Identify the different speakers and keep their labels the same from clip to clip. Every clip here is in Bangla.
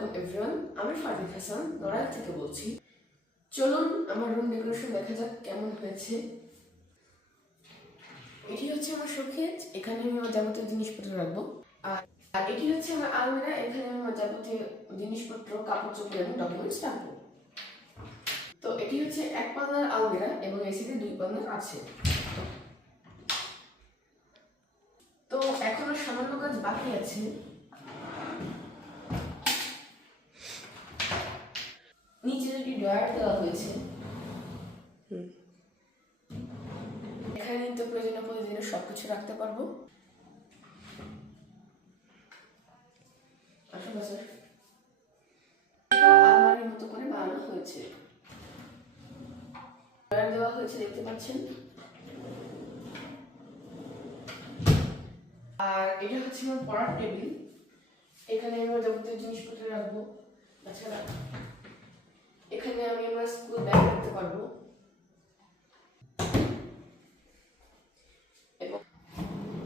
Speaker 1: আলাইকুম এভরিওয়ান আমি ফারদিন হাসান, নড়াইল থেকে বলছি। চলুন, আমার রুম ডেকোরেশন দেখা যাক কেমন হয়েছে। এটি হচ্ছে আমার শোকেজ এখানে আমি আমার যাবতীয় জিনিসপত্র রাখব। আর এটি হচ্ছে আমার আলমিরা, এখানে আমি আমার যাবতীয় জিনিসপত্র, কাপড় চোপড় এবং ডকুমেন্টস রাখব। তো এটি হচ্ছে এক পাল্লার আলমিরা এবং এসিতে দুই পাল্লার আছে। তো এখনও সামান্য কাজ বাকি আছে। দুটি ড্রয়ার দেওয়া হয়েছে। এখানে নিত্য প্রয়োজনীয় প্রতিদিনের সবকিছু রাখতে পারব। আসুন স্যার আলমারির মতো করে বানানো হয়েছে। ড্রয়ার দেওয়া হয়েছে দেখতে পাচ্ছেন। আর এটা হচ্ছে আমার পড়ার টেবিল। এখানে আমি আমার যাবতীয় জিনিসপত্র রাখব। তাছাড়া এখানে আমি আমার স্কুল ব্যাগ রাখতে পারব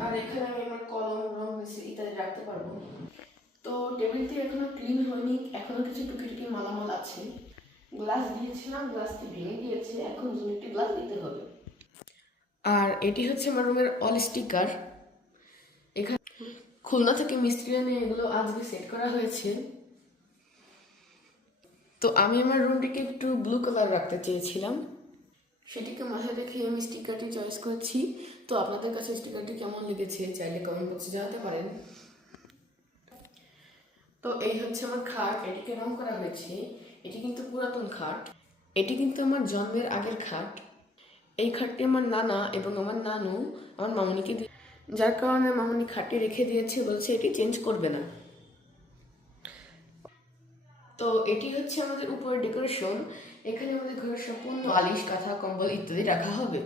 Speaker 1: আর এখানে আমি আমার কলম রং পেন্সিল ইত্যাদি রাখতে পারব তো টেবিলটি এখনও ক্লিন হয়নি এখনও কিছু টুকি মালামাল আছে গ্লাস দিয়েছিলাম গ্লাসটি ভেঙে গিয়েছে এখন একটি গ্লাস দিতে হবে আর এটি হচ্ছে আমার রুমের অল স্টিকার। এখানে খুলনা থেকে মিস্ত্রি এনে এগুলো আজকে সেট করা হয়েছে। তো আমি আমার রুমটিকে একটু ব্লু কালার রাখতে চেয়েছিলাম। সেটিকে মাথায় রেখে আমি স্টিকারটি চয়েস করেছি। তো আপনাদের কাছে স্টিকারটি কেমন লেগেছে চাইলে কমেন্ট বক্সে জানাতে পারেন। তো এই হচ্ছে আমার খাট, এটিকে রং করা হয়েছে। এটি কিন্তু পুরাতন খাট। এটি কিন্তু আমার জন্মের আগের খাট। এই খাটটি আমার নানা এবং আমার নানু, আমার মামনিকে যার কারণে মামনি খাটটি রেখে দিয়েছে বলছে এটি চেঞ্জ করবে না। তো এটি হচ্ছে আমাদের উপরের ডেকোরেশন এখানে আমাদের ঘরের সম্পূর্ণ আলিশ, কাঁথা, কম্বল ইত্যাদি রাখা হবে।